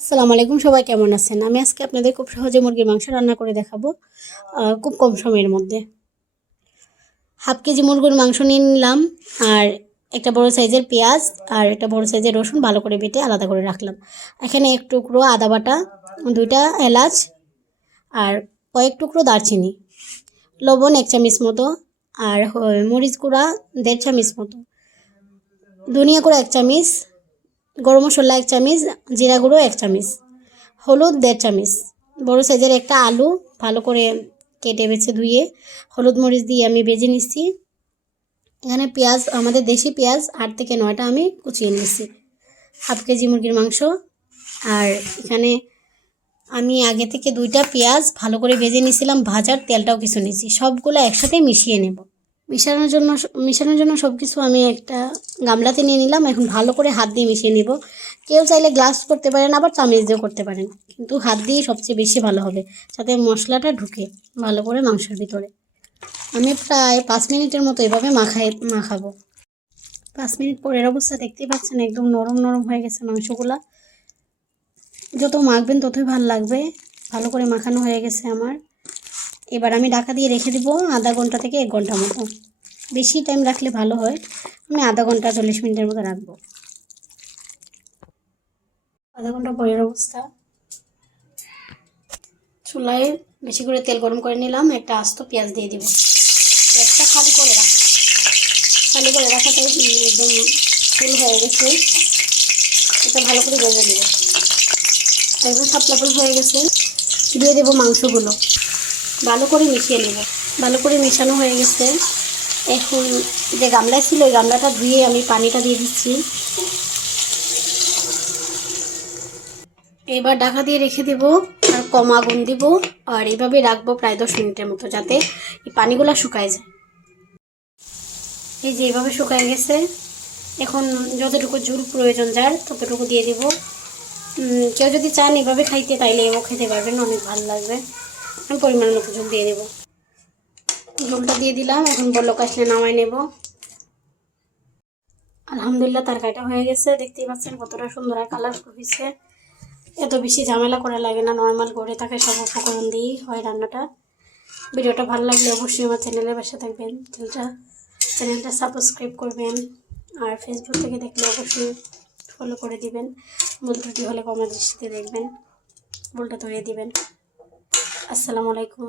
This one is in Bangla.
আসসালামু আলাইকুম, সবাই কেমন আছেন? আমি আজকে আপনাদের খুব সহজে মুরগির মাংস রান্না করে দেখাবো খুব কম সময়ের মধ্যে। হাফ কেজি মুরগির মাংস নিয়ে নিলাম, আর একটা বড় সাইজের পেঁয়াজ আর একটা বড় সাইজের রসুন ভালো করে বেটে আলাদা করে রাখলাম। এখানে এক টুকরো আদা বাটা, দুইটা এলাচ আর কয়েক টুকরো দারচিনি, লবণ 1 চামচ মতো, আর মরিচ গুঁড়া 1.5 চামচ মতো, ধনিয়া গুঁড়া 1 চামচ, গরম মশলা 1 চামচ, জিরা গুঁড়ো 1 চামচ, হলুদ 1.5 চামচ, বড় সাইজের একটা আলু ভালো করে কেটে বেছে ধুয়ে হলুদ মরিচ দিয়ে আমি ভেজে নিচ্ছি। এখানে পেঁয়াজ, আমাদের দেশি পেঁয়াজ 8 থেকে 9টা আমি কুচিয়ে নিচ্ছি। হাফ কেজি মুরগির মাংস। আর এখানে আমি আগে থেকে 2টা পেঁয়াজ ভালো করে ভেজে নিয়েছিলাম, ভাজার তেলটাও কিছু নিয়েছি, সবগুলো একসাথে মিশিয়ে নেব। মিশানোর জন্য সব কিছু আমি একটা গামলাতে নিয়ে নিলাম। এখন ভালো করে হাত দিয়ে মিশিয়ে নেব। কেউ চাইলে গ্লাস করতে পারেন, আবার চামচ দিয়েও করতে পারেন, কিন্তু হাত দিয়ে সবচেয়ে বেশি ভালো হবে, যাতে মশলাটা ঢুকে ভালো করে মাংসের ভিতরে। আমি প্রায় 5 মিনিটের মতো এভাবে মাখাবো। 5 মিনিট পরের অবস্থা দেখতেই পাচ্ছেন, একদম নরম নরম হয়ে গেছে মাংসগুলা। যত মাখবেন ততই ভালো লাগবে। ভালো করে মাখানো হয়ে গেছে আমার। এবার আমি ঢাকা দিয়ে রেখে দেবো আধা ঘন্টা থেকে 1 ঘন্টা মতো। বেশি টাইম রাখলে ভালো হয়, আমি আধা ঘন্টা 40 মিনিটের মতো রাখবো। আধা ঘন্টা পরের অবস্থা, চুলায় বেশি করে তেল গরম করে নিলাম, একটা আস্ত পেঁয়াজ দিয়ে দিব। পেঁয়াজটা খালি করে রাখাটাই একদম ফুল হয়ে গেছে, এটা ভালো করে ভেজে দেব। একদম শাপলা ফুল হয়ে গেছে, দিয়ে দেবো মাংসগুলো, ভালো করে মিশিয়ে নেব। ভালো করে মেশানো হয়ে গেছে। এখন যে গামলায় ছিল ওই গামলাটা ধুয়ে আমি পানিটা দিয়ে দিচ্ছি। এবার ঢাকা দিয়ে রেখে দেব, আর কম আগুন দিব, আর এইভাবে রাখবো প্রায় 10 মিনিটের মতো, যাতে এই পানিগুলো শুকায় যায়। এই যে এইভাবে শুকায় গেছে। এখন যতটুকু ঝোল প্রয়োজন যার ততটুকু দিয়ে দেব। কেউ যদি চান এভাবে খাইতে, তাইলে এও খেতে পারবেন, অনেক ভালো লাগবে। আমি পরিমাণ মতো ঝোল দিয়ে দেবো। ঝোলটা দিয়ে দিলাম, এখন বলক আসলে নামাই নেব। আলহামদুলিল্লাহ, তরকারিটা হয়ে গেছে। দেখতেই পাচ্ছেন কতটা সুন্দর আর কালারফুল হয়েছে। এত বেশি ঝামেলা করা লাগে না, নর্মাল করে থাকে সব উপকরণ দিয়েই হয় রান্নাটা। ভিডিওটা ভালো লাগলে অবশ্যই আমার চ্যানেলের পাশে থাকবেন, চ্যানেলটা সাবস্ক্রাইব করবেন, আর ফেসবুক থেকে দেখলে অবশ্যই ফলো করে দিবেন। ভুল ত্রুটি হলে কমেন্ট দৃষ্টিতে দেখবেন, ভুলটা ধরিয়ে দিবেন। আসসালামু আলাইকুম।